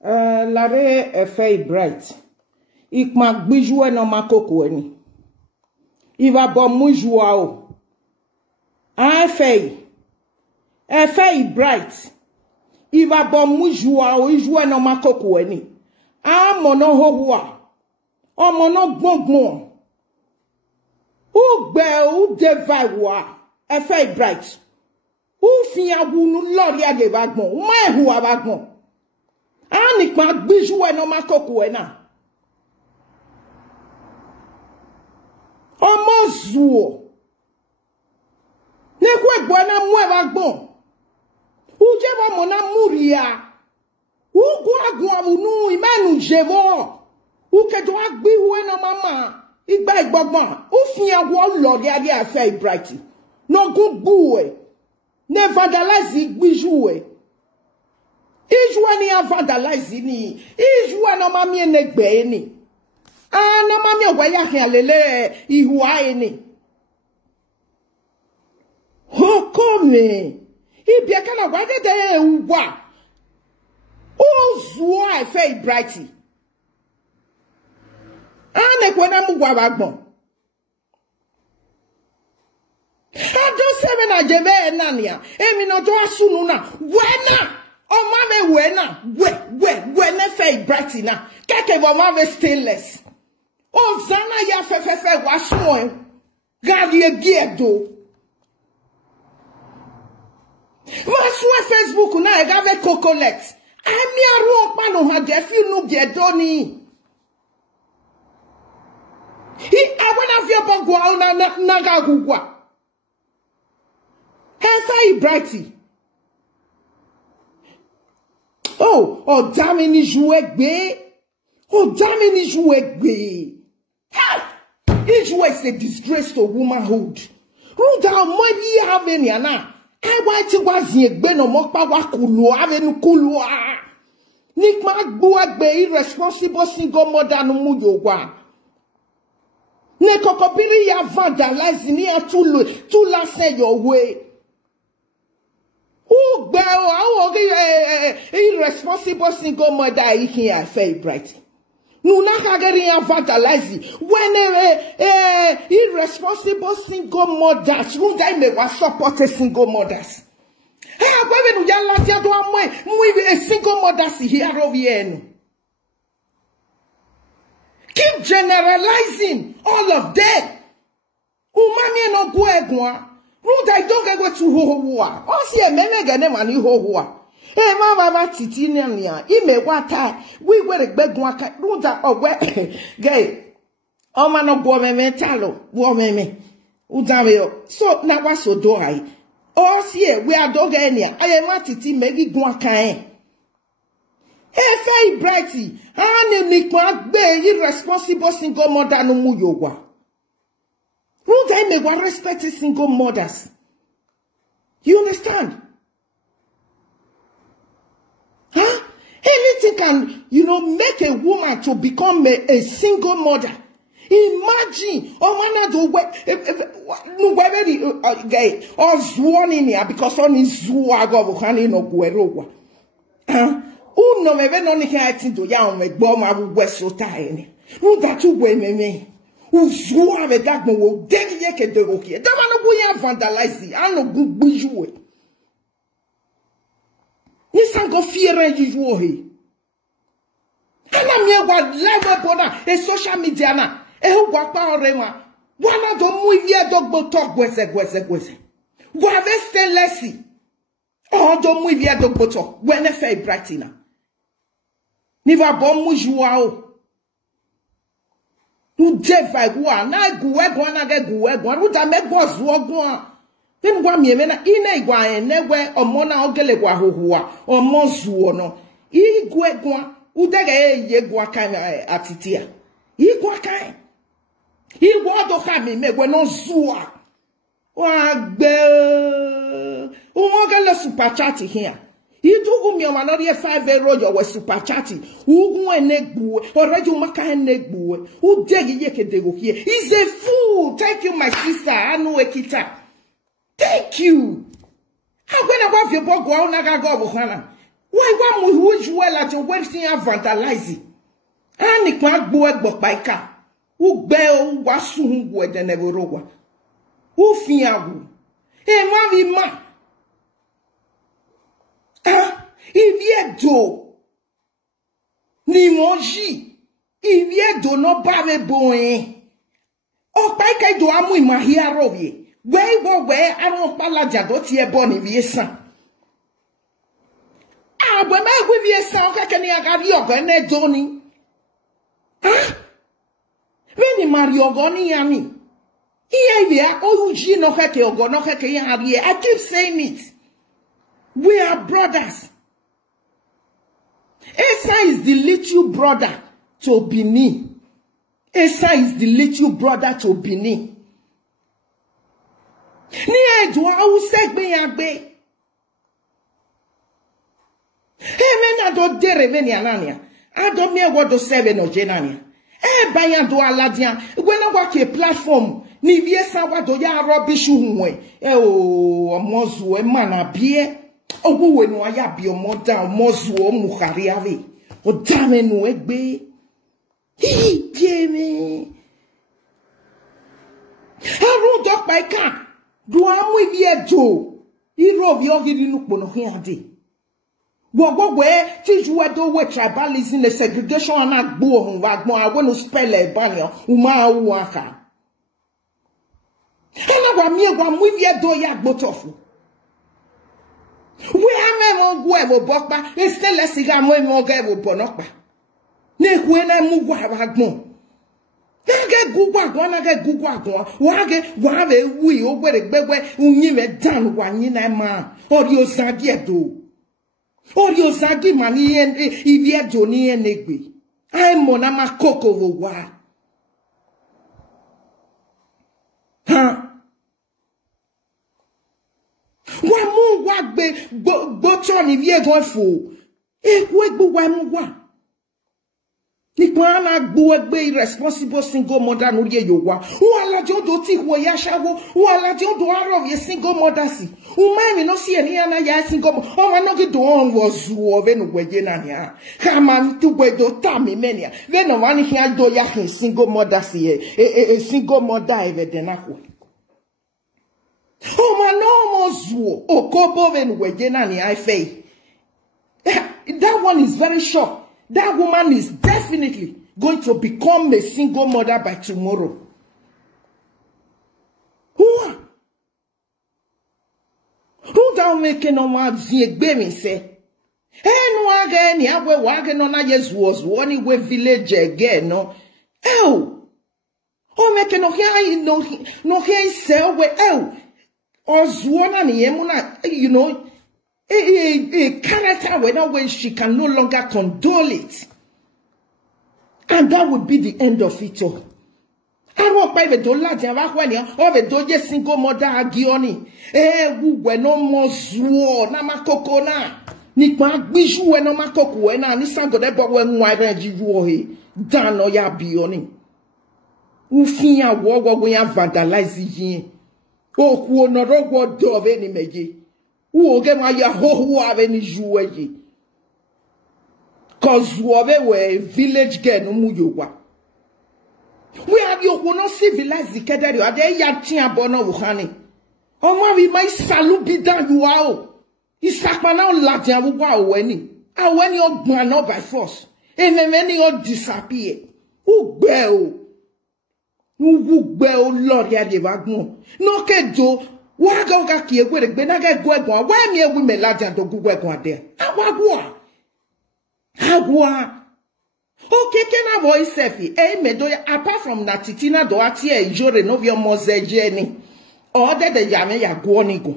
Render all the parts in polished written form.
Lare effet bright. Ik mak bijoué no makoko ni. Il va bon moujoua o. Effet bright. Il va bon moujoua o. Il joue no makoko ni. Mono hohua. O mono bonbon. Ou be ou devawa. Effet bright. Ou fiya wunu lori age vagbon. Ou ma huwa vagbon. Ik mak bijoué no makoko na. Omo zuo. Ne kwe gwana mwewa gbon. Ujeva mona muria. Ugwa gwa unu imenu jevo. Uke do agbi huwe no mama. Igba igbogbon. Ufiya wo lodi adi afe bright. No guguwe. Ne vandalize igbijuwe. Ijwa ni a vandalize ni. Ijwa no mami enegbe ni. Na mami ogwaya hialele ihuwa eni. Hokome. Ibia kana wade de uwa. Ozuwa efe brighty. Kwena mugwa bagbon. Ado sebe na jebe nania. Emi no do asunu na. Wena. O mame wena. We nefe brighty na. Keke bo mame stainless. O zana ya fe wasmo. Gadi e giedo. Waswa Facebook na e gave cocolex. Ami aru opa no ha de fi nu giedo ni. Awena fi opa gwa na ga gugwa. Hefa brighty. Oh, damn ni jouer gbe. Oh, damn ni jouer gbe. Each way is a disgrace to womanhood. Who down money have any ana? I want to was ye beno mokpa wa kulu avenu kulu ah. Nick mak buak be irresponsible single mother no muyogwa. Ne kokopiri ya vandalize ni a tula say your way. Who irresponsible single mother here say bright. Nuna kageri ya vandalize. When irresponsible single mothers, nunda me wa support single mothers. When you yalla tia do a single mothers here over here. Keep generalizing all of them. Umami no go egwa. Nunda don't go to hohua. Osi meme gane mani hohua. Mama titi nia ime wata we were begwaka ruda owe gay o ma no bo meme talo bo meme udame so na waso do ai o sie we adoga nia ayema titi megi gwaka fey brighty ani nikwa gbe irresponsible single mother no mu yogwa ruda ime wa respect single mothers. You understand? Huh? Anything can, make a woman to become a single mother. Imagine, because on is zuago no guerowa. Uno meve no nika atindo ya me gboma weso taene. Ruda tu we meme. Uzua ve dagmo wo degye ke de rokie. Dama no go ya vandalize, ano gugbujuwe. Nisan go fiere jujuo he. Ana mi wa live boda e social media na. E hu gwa pa orewa. Wana do mu vie dogbo talk gwese. Gwa ve stainless. O do mu vie dogbo talk. We ne fe brightina. Ni va bon mu joa o. Nu deva gwa na guwe gwa na ge guwe gwa. Nu da me gwa zuo gwa. Then gwa mi na ine gwa enegwe omona ogele gwa hohua omozuo no igwe gwa udega ye gwa kan atitia igwa kan igwa do ka mi megwe no zuwa wa gbe ogele super chat here idugu mi o ma no ye 5 euro yo we super chat ugun enegbu already umaka enegbu udegi ye kedego here is a fool. Thank you my sister anu ekita. Thank you. When I have your book, go on, I go. Why one who is well at your wedding and vandalizing? And it can't go by car. Who bear was soon where the never over. Who fear who? Eh, mammy, ma. Ah, if ye do. Ni monji. If ye do not bave boy. Oh, by kai do amu in my hero. Where I don't palaja dot ye born if ye son. Ah, when I will be a sound, I can have your gun, Donny. Ah, when you marry your goni, Yami. Here, oh, you no heke or go no heke. I keep saying it. We are brothers. Esa is the little brother to Bini. Esa is the little brother to Bini. Ni edwa u segbe yagbe. Mena do dere veni anania. Ado me wodo serve no jenania. Bayan do aladia. When I work a platform, ni vie sa wado ya rubbish hunwe. Omozu e mana bie. Owo no aya bi omoda omozu o mukhari ave. O dame no egbe. Hi bieme. Arun dok by car. Do amu vie do. Iro bi ogidi nu pono hin ade. Where teach you do we tribalism, the segregation and not boom, wagmo, I want to spell a banner, uma waka. And I want me ya do yak botofu. We are no guevo bokba, and still less cigar more gevo bonokba. Ne when I move wagmo. I get Gugwa, wage, we over the bebe, unime down one in a man, or your sagieto. Or your zagi mani and Ivia Johnny and Negbi. I'm Monama Coco wa. Huh? One more wag be botton if ye go for. Wegbu wamwa. Nikwana be responsible single mother no ye yowa. Who ala jodo ti wo yashawo, who ala jodo aro ye single mother si. Who mind no see any ana ya single mother. Oh, no get on was woven weje na ya. Kama tu wedo tami menia. Then no one here do ya single mother si a single mother eve denako. Oh, man no mozu. Oh, kobo ven weje na ni I fei. That one is very short. That woman is definitely going to become a single mother by tomorrow. Who don't make no one be say? No again, ya we wagon on a yes was one way village again, no. Oh, make no here, no here say, well, or Zwana Niemuna, you know. A character when she can no longer condole it. And that would be the end of it all. I won't buy the dollar, or the doje single mother agioni. We no more swore, namakoko na. Nikma biju we no makoko, and I listen to that, but when why don't you dan or ya bioni? Ufia wogo we have vandalized ye. Oh, who no rogo dove any meji. Who get my who have any jewelry? Cause whoever were village girl no muyowa. We have you who not civilized the Kedario, are they yatin abono wuhani? Oh, my, we might salute be done you out. Isakmana latin wuwa weni. And when you're born up by force, and then when you disappear, who bell? Who bell, Lord, ya de wagmo? No kedo. Waga uga kie gwere benaga gwegwa wa mi ewu melaja do gwegwa there awagwa okay kena voice selfie medo apart from na titina do ati e jore no bi omozeje ni o de yame ya gwo ni go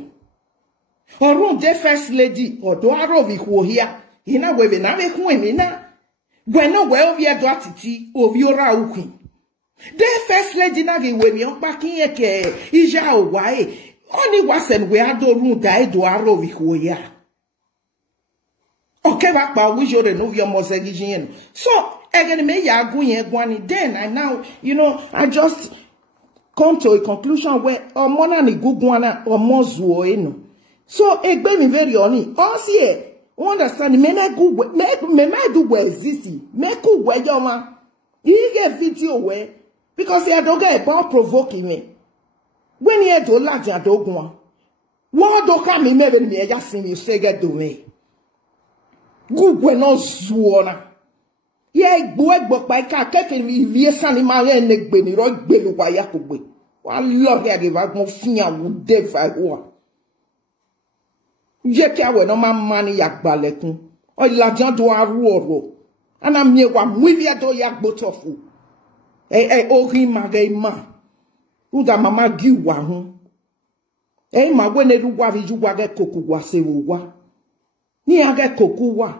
orun de first lady odo aro bi ho hia ina we na we hu emi na gwe no we obi edo atiti obi ora ukwi de first lady na ge we mi onpa kin eke ija owa Only wasn't we had do room died do arrow with ya. Okay, back by which you know your mosaic. So, again, may ya go in one then, and now, you know, I just come to a conclusion where Mona ni good one or Mozuo. So, a baby very only. Also, Understand? Me do we exist. Me ku we yoma. He get video we because he don't get about provoking me. When he do large and dogun. What do come me when me just see you say get do me. Good we no zuona. Ye gbogbo pa ka keke mi vie sani ma re negbe ni ro gbelu wa ya ko gbe. Wa love ya give mo fian wo de fa wo. Je ki awe no ma mani ya gbalekun. O la jan do aru oro. Ana mi wa mwivia do ya gbotofu. Ori ma ge ma. Uda mama gi wa hun. Ma we ne ru wa riju wa ge koku wa se wo wa. Ni age koku wa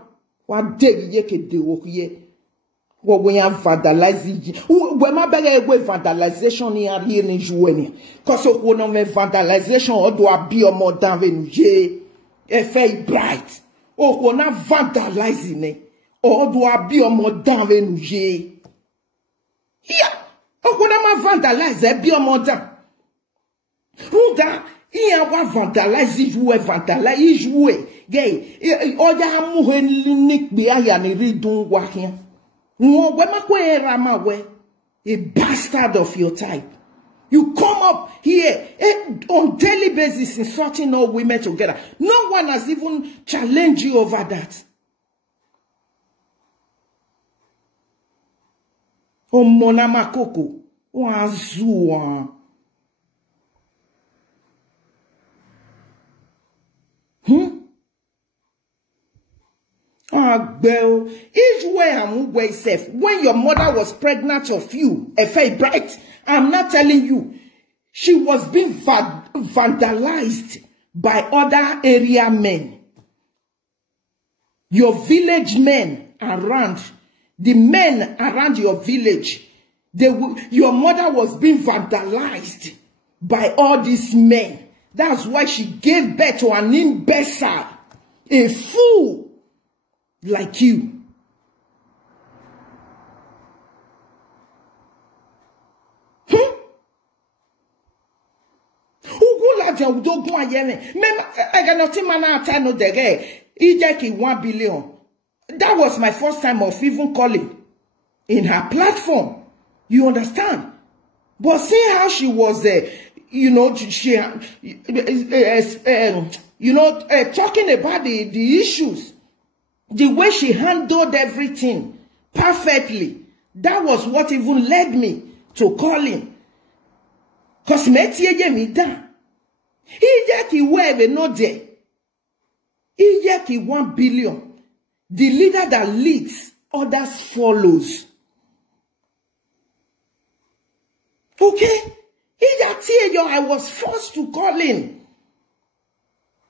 de ye ke de wo ye. We have vandalizing. We ma bege we vandalization ni ari ni jouer ni. Cause we no me vandalization o do abi omo dan ve nu je. E fey bright. O ko na vandalizing ni. O do abi omo dan ve nu je. Yeah. O ko na ma vandalize e bi omo dan. Ruda iya wa vandalize jouer vandalize jouer. Gay. O ya mu he ni gbe aya ni ridun wa kian. A bastard of your type. You come up here on daily basis insulting all women together. No one has even challenged you over that. Oh, Mona Makoko. Wazua. Girl, each way I'm way safe. When your mother was pregnant of you, F.A. Bright, I'm not telling you, she was being vandalized by other area men. Your village men around, the men around your village, your mother was being vandalized by all these men. That's why she gave birth to an imbecile, a fool. Like you. That was my first time of even calling in her platform. You understand? But see how she was there, talking about the issues. The way she handled everything perfectly. That was what even led me to calling. Because me da. Ijeki we no de. Ijeki 1 billion. The leader that leads, others follows. Okay? I was forced to call in.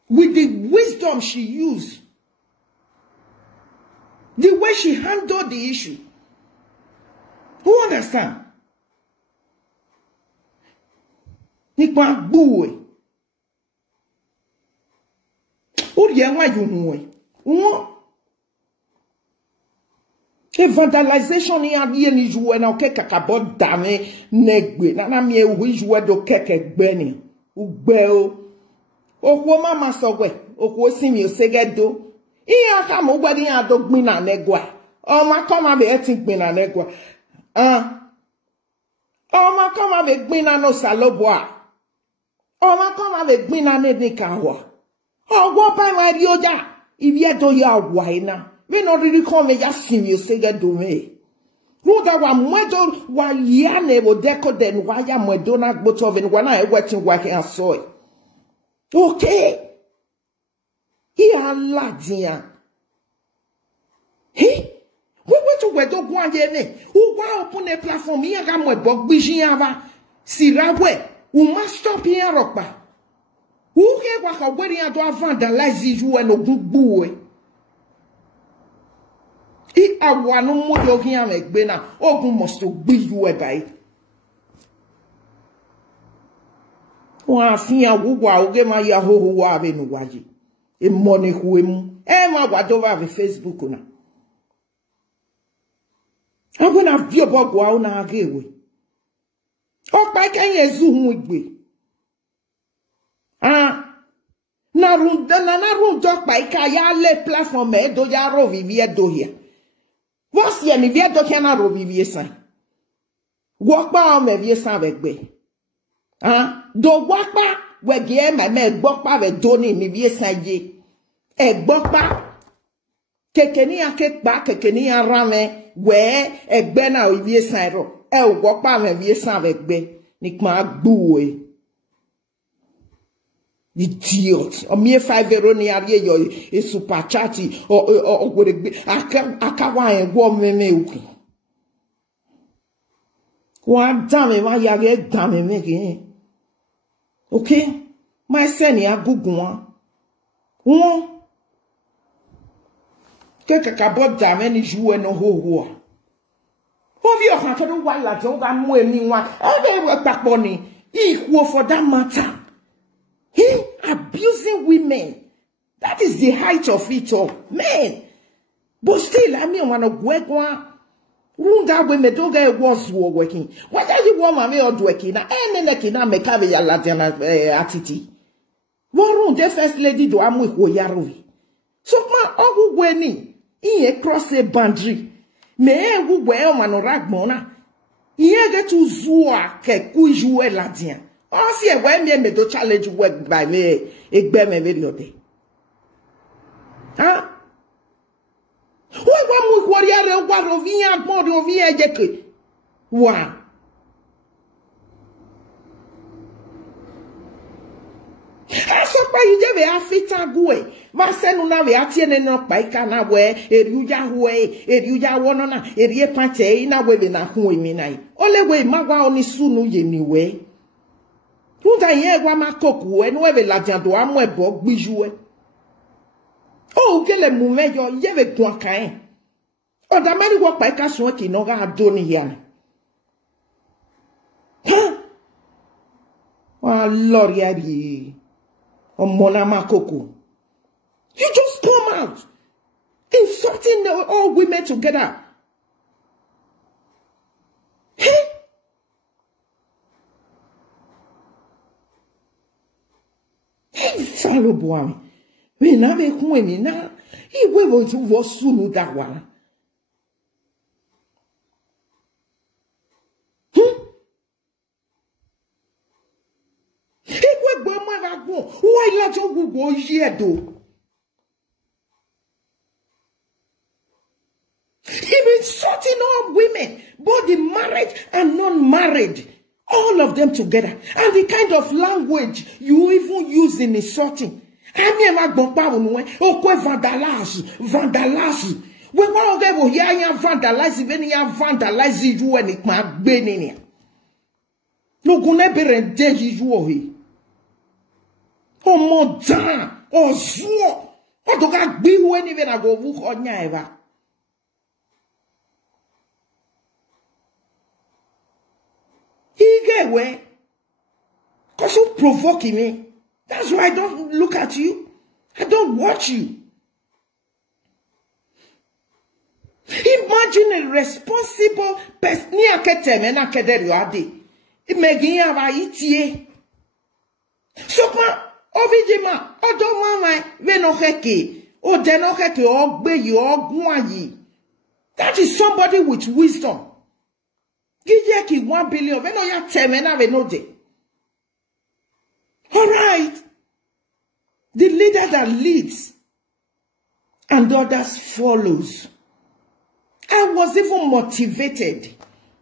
With the wisdom she used. The way she handled the issue. Who understand? Nikwa buwe. Uriyenwa yunwe. Vandalization ni abiye ni jouwe na oke kakabot dame negbe. Na miye uwi jouwe do keke gbeni. Ugbe o. Okwo mama sogwe. Okwo simi osegedo. Iya kama ugwadi ya do gbina negwa. Oma koma be eti gbina negwa. Oma koma be gbina no salobwa. Oma koma be gbina ne nikawa. Ogwo pa ma ri oja. Ibi do ya waina. We no really come ya simi osegedo me. Ruga wa mwedo wa yane wo deko den wa ya mwedo na gboto ven wa na ewetin wa ke asoy. Okay. Iya ladia. He? We to we do gwa ye ne. U wa open a platform iya ga mo bo gbijin ava. Sirawe, u ma stop here ropa. U ke wa ka we ri do vandalize you and ogugbu we. I awanu mo yogi am egbe na ogun must to gbe you e bai. Wa fi awugwa oge ma ya ho wa be nu waji. E money huemu. Ma wadova ve Facebook na. I'm gonna view about go na agewe. O pa kenye zu hu igbe. Na na run dok pa ika ya le platform e do ya ro vivie do here. What's ye mi vie do ke na ro vivie san. Wo pa o me vie san avec be. Do wa pa we ge me gbo pa ve do ni mi vie san ye. E gbo pa kekeni akekpa kekeni arame we egbe na o vie san ro. E o gbo pa me vie san avec be. Ni kma gbuwe. Idiot. O mi 5 euro ni ari yo e super chati o gwere akawa en wo meme uku. Wa dame wa ya ge dame me ke. Okay? My son ya gugun wa. Won ke kakabo dame ni juwe no ho. Ovi o kan to do wa la jo ga mu emi wa. E be we papo ni. Equal for that matter. He abusing women. That is the height of it all. Man. But still, I mean, when I go Runda women don't get was working. What are you want me or working? And then I make a attitude. What room the first lady do am with Yarovi? So my uncle winning in a cross a boundary. Me who wear man or ragmona. Here get to Zua ke kuijue ladien. Oh, see, when me do challenge work by me, it bear me video day. Huh? Why one warrior, one of you, more of you, Jackie? Wow. I saw by you, they are fit a way. Marcel, now we are tearing up by Canawe, Eruja way, Eruja one, Erie Pate, in a way, in a huimina. Only way, Maga only soon, you way. Who da ye wa makoku e no e la jando amu e bo gbiju e. O ke le mu mejo ye ve tun kan. O da mani wo pa ka so ki no ga do ni ya. Wa lord ya bi. O mona makoku. You just come out insulting all women together. Hey? Salo boami. We na me kweni na. Iwe wo tu wo sunu da wala. Iwe gbo ma ga gun. Wo ila to gugu ye do. Even sorting all women, both the married and non-married. All of them together. And the kind of language you even use in insulting. I mean, I don't know. Vandalize. We want to go here vandalize, even here vandalize you and it might be in here. No, go never ended you. Oh, more damn. Oh, so. What do I be when even I go look on your Way, because you're provoking me. That's why I don't look at you. I don't watch you. Imagine a responsible person. So, Ovijima, that is somebody with wisdom. Gijeki 1 billion. We know ya temena we know de. All right. The leader that leads and others follows. I was even motivated.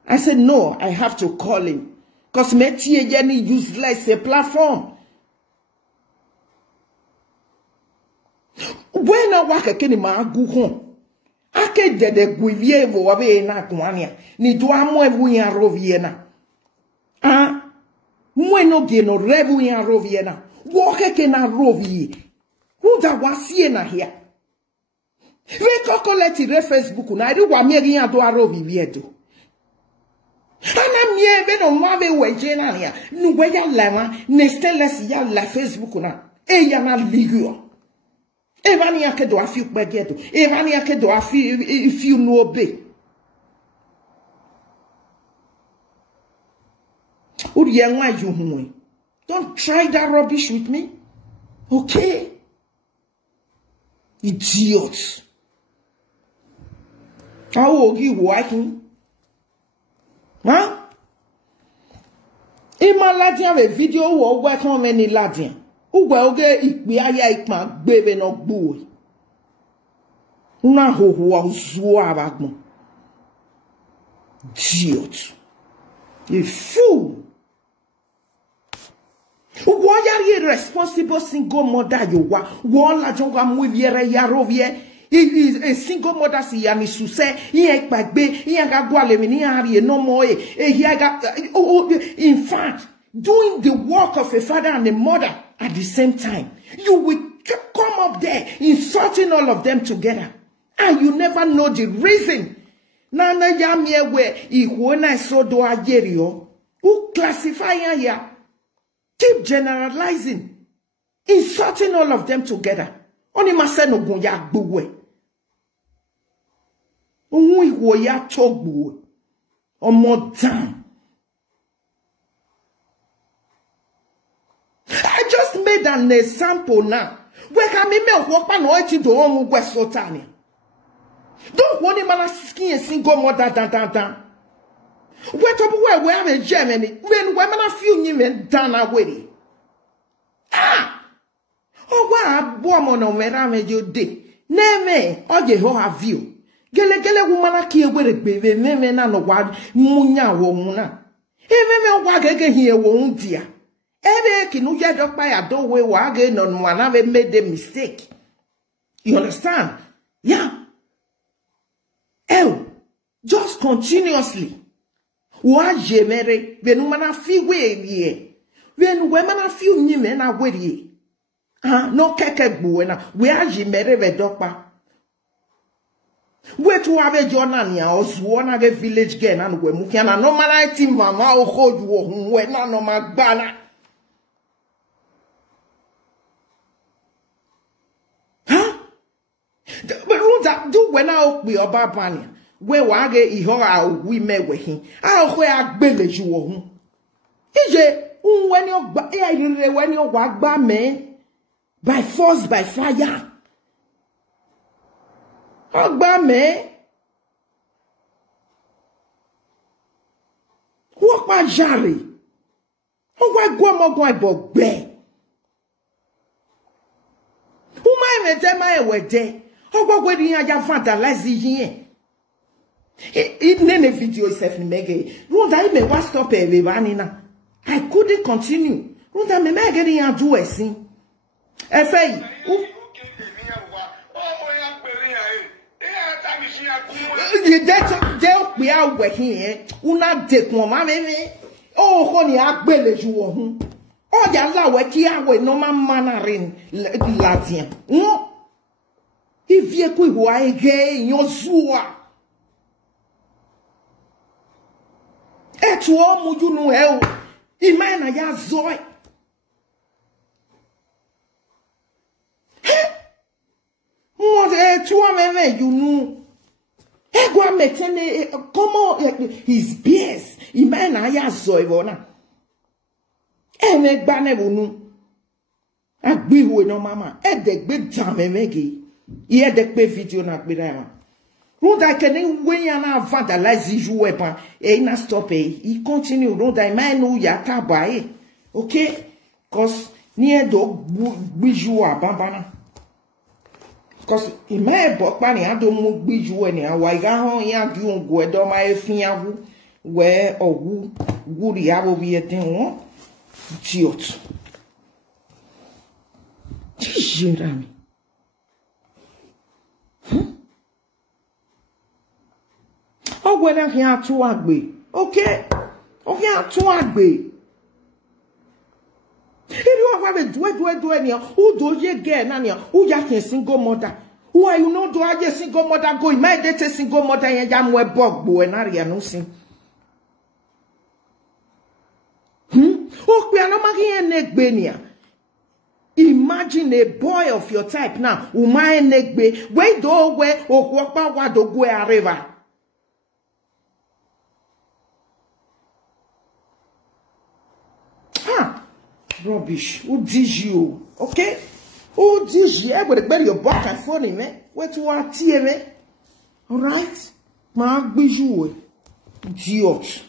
I said, no, I have to call him. Because Meti Jenny useless a platform. When I work again in my home. Ake de guivie vo wabe na kwania ni do amo evu ya roviena mweno geno revu ya roviena wo ke na rovie uda wasie na hia we kokoleti re Facebook na ri wa miegi ya do arovie do ana mie be no mabe weje na hia nu we ya lama nesteles ya la Facebook na e ya na ligio Evani yake do afi ukbegedo. Evani yake do afi if you know obey. Don't try that rubbish with me. Okay? Idiot. How will you working? Huh? Ima Ladian a video or work on many Ladian. Who will get it be a man, baby, no boy. Na ho was suavagmo. Idiot. You fool. Why are you responsible single mother you are? Walla jonga muviere yarovie. He is a single mother si yami suse. He ain't back be. He ain't got gualemini ari no more. He got in fact doing the work of a father and a mother at the same time. You will come up there insulting all of them together, and you never know the reason. Nana yamie we ihuona so do ajerio. Who classify ya? Keep generalizing, insulting all of them together. Oni maseno gunya gbuwe. Onwi wo ya chogbuwe. Omo damn. I just made an example now. Where can me walk pa no eti do omu gwesotani. Don't want him a skin a single mother dan. Wait up where I'm in Germany when women are few women done away. Ah! Oh, why a woman on where I'm your day? Name or ye ho have you. Gele woman a key with a baby, men and a wad, munya womuna. Even wag again here won't dear. Every can you get up by a doorway wagon on one have made the mistake. You understand? Yeah. Oh, just continuously. Wa jemere venumana fi we when women few nyime na we no keke gbo na we a jemere ve dokpa we to have journal ya ozuo na ge village girl na we mu kia na normal team mama o hold wo hu we na no magbana but who that do when I be oba bania where wage ihora we me we hin a where agbeleju wo hu ije when you gba me by force by fire agba me wo pa jare o wa gwo mo gwo ibogbe o ma me te ma ewede o gwo di yan ja vandalize yin it nene video self ni mege runda me wa stop e be bani na I couldn't continue runda me mege ni yan do esin e fe yi de pe awe hin una dekun ma me o ko ni agbeleju wo hun o ja lawe ki awe no ma manarin latian no ivie ku iwa ege yan zuwa etu o muju nu e o imana ya zoi mo etu o meme you nu egwa metene como his beers imana ya zoi bona eme gba ne bonu agbiwe no mama e de gbe jan memege ye de pe video na gbe da Runda can when you na vandalize you weapon, na stop he continue. Runda man no ya buy, okay? Cause near dog biju bambana. Cause in my book money I don't move biju any why ga ya gi go do ma efia wu where or wu would ya will be a thing idiot. Jirami. Oh, when I hear to agbe, okay? Oh, yeah, to agbe. You have a do any who do ye get nania, who ya can single mother. Why you know do I get single mother go? My date single mother and jam we bog boy and aria no sing. Oh, we are not making neck benia. Imagine a boy of your type now, who my neck be, wait do where or walk by what do go a river. Rubbish. Who did you? Okay? Oh, this year, but better your back and phone, me. Where to our tea, me? Alright? Ma bijou. Idiot.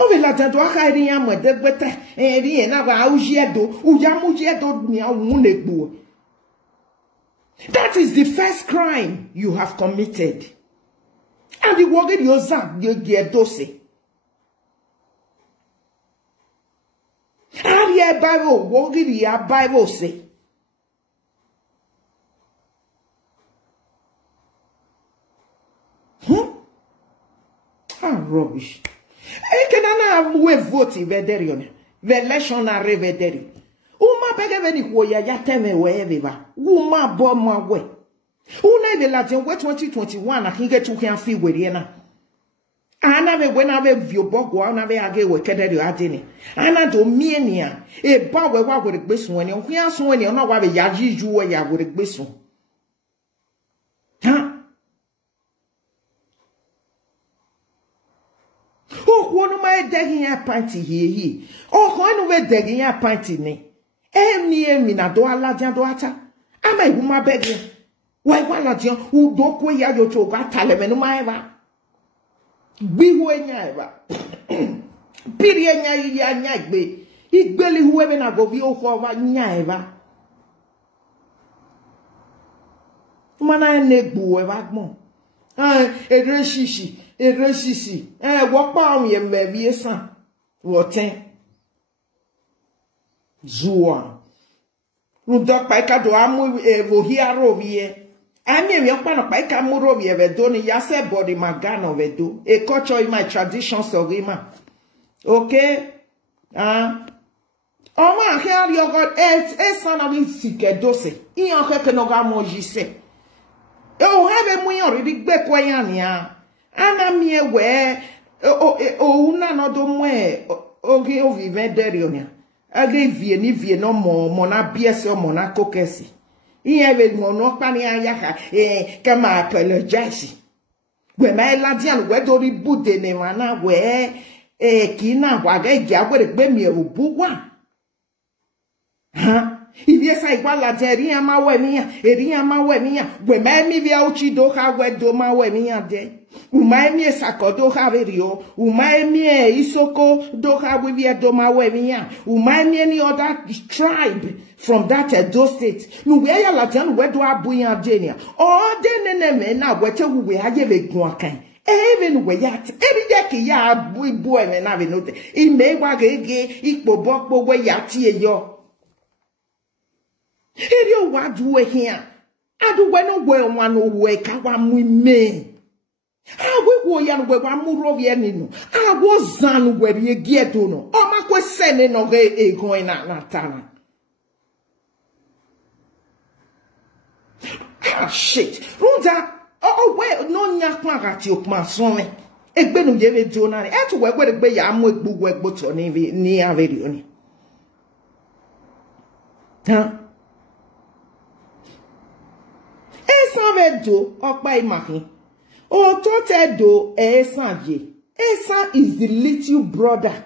Oh, we let do a hiding with the better, and the end of our Ujedo, Ujamujedo, near Wunegbu. That is the first crime you have committed. And the word you zap, you get dose. And your Bible, what did your Bible say? Ah, rubbish. I cannot have vote vederion. Velation are revederi. Uma begaveni woya yateme wherever. Uma bomb way. Una the Latin 2021, I can get to him feel with Yena. Anave when I have your bogo, anave age with Kedari Adini. Anna Domania, a bow with the best when you hear so when you know what a yaji you were with the best one. Huh? Oh, one of my digging a panty here. Oh, one of my digging a panty ne. Me na do ala dia do ata. Am I who begging? Why one dia who don't go ya yo to ga tale me no maiva. Bi hu enya eva. Piri enya ya nya gbe. Igbeli hu e na go bi o ko va nya eva. Mana ne gbu e va gbon. Edre shishi. What pound ye may be a son? What Zua. Rudok Paika do amu evo here over here. I mean, your pan of Paika Murovi ever done yase body magano vedo. A culture in my traditions of Rima. Okay? Oh, my, here you got a son of his sick dose. In your Hekanoga Mojise. Oh, have a muy already back wayania. Ana mie we una no do mwe oge o vive derionia age vie no mo na biese mo na kokesi iye we mo no pa ni ayaka kama apologize we ma ladian we do ri bude ne mana we kina wa ga igi agwere gbe mi obuwa ha If yes, I want la teria ma we mia, eria ma we mia, we ma mi via uchi do ha we do ma we mia de. Uma mi sako do ha verio, uma mi isoko do ha we via do ma we mia, uma mi any other tribe from that Edo state. Nu we ya la tan we do abuya denia. O de ne me na we te we haje be gun akan. Even we yat, every day ya boy me na be note. I me wa gege ikpobokpo we yati e yo. Eri wa duwe here. Adu we no we one no we ka wa mu me. We wo ya no we wa mu ro ye ni no. Wo zan we ye gie do no. O ma ko se ne no ge egon na tana. Ah shit. Runda oh we no nya kwa ga ti okuma so me. Egbe no ye be do na. E to we gbe ya mu egbu we egbo to ni averi oni. Huh? Esan do okpa imahin. O to te do esan ye. Esan is the little brother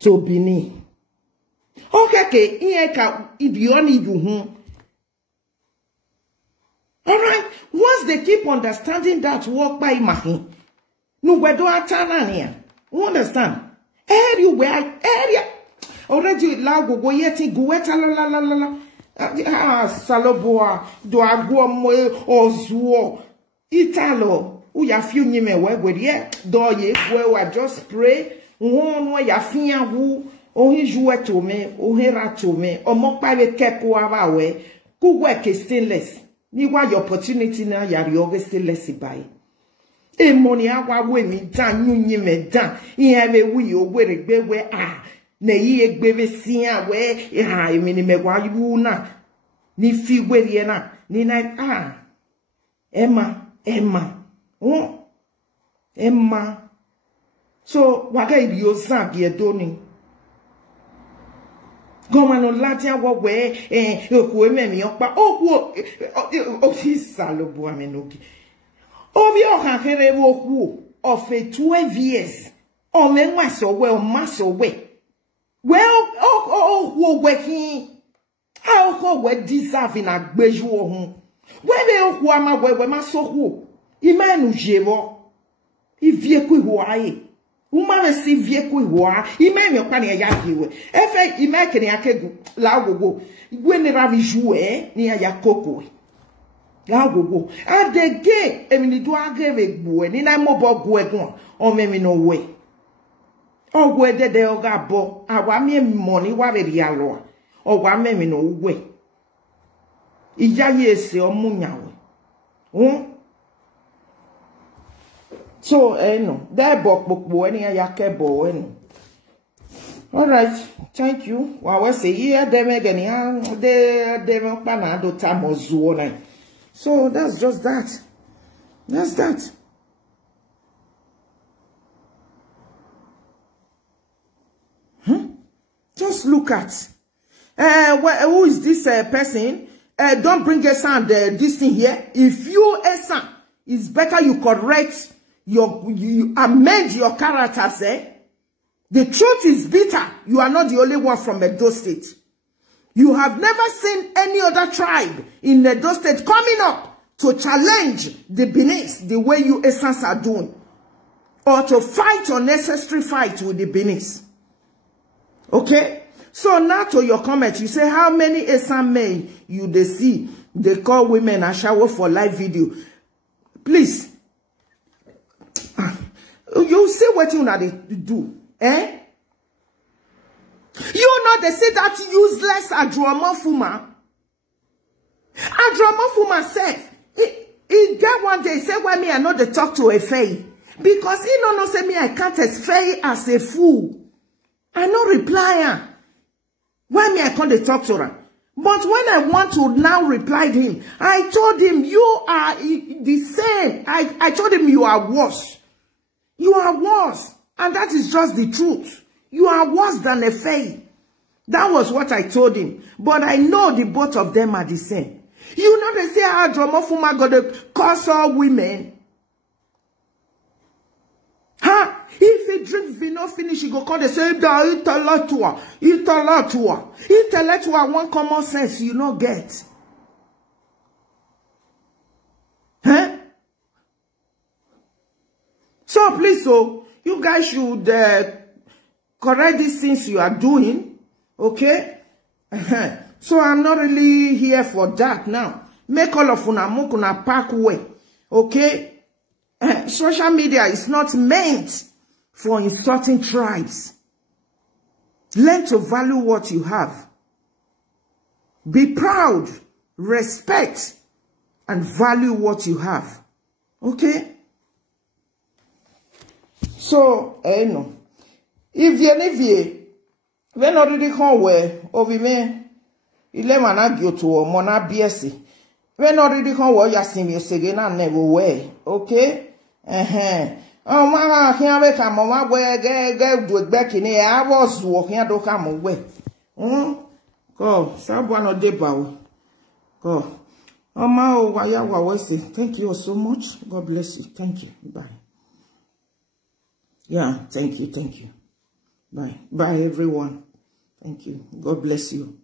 to Bini. Okay, iye ka ibioni yuhun. Alright, once they keep understanding that walk by imahin, no we do atana here. You understand? Everywhere, area. Already la go yeti go weta la. Saloboa do agwo mo ozuo italo u ya fi nyime we ye do ye we just pray won we ya fi awu o hiju eto me o hera to me omo pare keko aba we ku we ke stainless ni wa your opportunity na ya ri o stainless by e money agwa we mi dan nyime dan ihe me wi o we regbe we na yi egbebe sia we ha emi ni megwa yu na ni fi gwerie na ni na Emma so waga ibi o san bi edo ni goma no latia wo we oku ememi opa oku o fi salobo amenoki o bi o kan kere wo oku of 12 years o me nwa so we o ma so we well, oh, working. a ko we deserve na gbeju ohun we be oku ama we ma so ho imanu jevo ivie ku ho aye uma me si vie ku ho a imanu pa na ya giwe efe imake ni akegu la gogo we ni ravi joue ni ya koko la gogo adege emi do ageve gbo ni na mo bo gbo egun o me mi no we ogwe dede oga bo awa mi money wa be ya lo ogwa me mi no we iya yese omunyawe so no there bokpo eni ya kebo eni. All right, thank you. Wa we say here dem again ya de pa na do tamozu na. So that's just that. That's that. Just look at who is this person? Don't bring a sound this thing here. If you a son, it's better you correct you amend your characters. The truth is bitter. You are not the only one from Edo State. You have never seen any other tribe in Edo State coming up to challenge the Benis the way you Essence are doing, or to fight unnecessary fight with the Benis. Okay? So now to your comment, you say how many Essence men you they see, they call women and shower for live video. Please, you see what you know they do. Eh? You know they say that useless Adromofuma. Adromofuma said, he get one day, say why me I know they talk to a Faye. Because he no say me I can't as Faye as a fool. I no reply her. Why me I can't talk to her? But when I want to now reply to him, I told him you are the same. I told him you are worse. You are worse. And that is just the truth. You are worse than a Faye. That was what I told him. But I know the both of them are the same. You know they say how Dromofuma got to curse all women. Huh? If he drinks vino finish, he go call the same intellectual. Intellectual one common sense you not get. Huh? So please, so you guys should correct these things you are doing. Okay? So I'm not really here for that now. Make all of una pack away. Okay? Social media is not meant for insulting tribes. Learn to value what you have. Be proud, respect, and value what you have. Okay? So, no. If when already come where over me, 11 agio to mona BSc. When already come where you see me again and never way. Okay? Oh, mama, can't wake up, mama, where get do it back in here. I was walking at the come away. Go, someone or deba. Go. Oh, my, why you were thank you so much. God bless you. Thank you. Bye. Yeah, thank you. Bye. Bye, everyone. Thank you. God bless you.